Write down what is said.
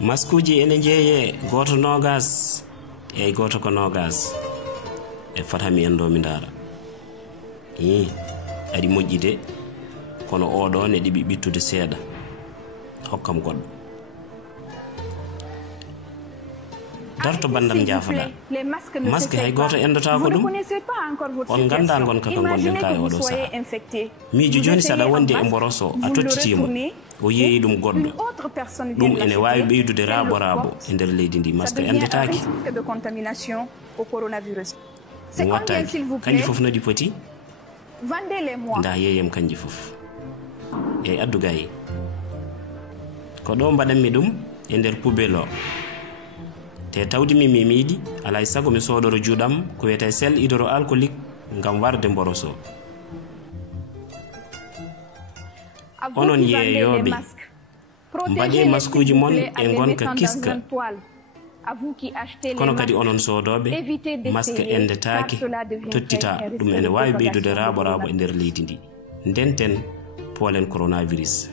maskuji ene jeeye goto nogas e goto ko nogas e fatami en do mi dara adi mojjide kono odo ne dibi bittude seeda hokkam goddo darto bandam jafada masque hay goto endota ko dum on ganda gon kaka gonden kay odo sa miijo joni sada wonde e mboroso a tottitima o yeyi dum goddo dum ene wawi beydude rabo e der leydi ndi masque endetaaki kanji fof no di poti nda yeyem kanji fof e addu gayi ko do mbadanmi dum e der poubelle te tawdi mi miidi alay sago mi sodoro juudam ko wiyete sel hydroalcoolique ngam warde mboroso onon yeeyoɓe mbaɗe maskuji mon e gonka kiska kono kadi onon sodoɓe masque endetaake tottita ɗum ene wawi ɓeydude rabo e nder leydi ndi ndenten poolen coronavirus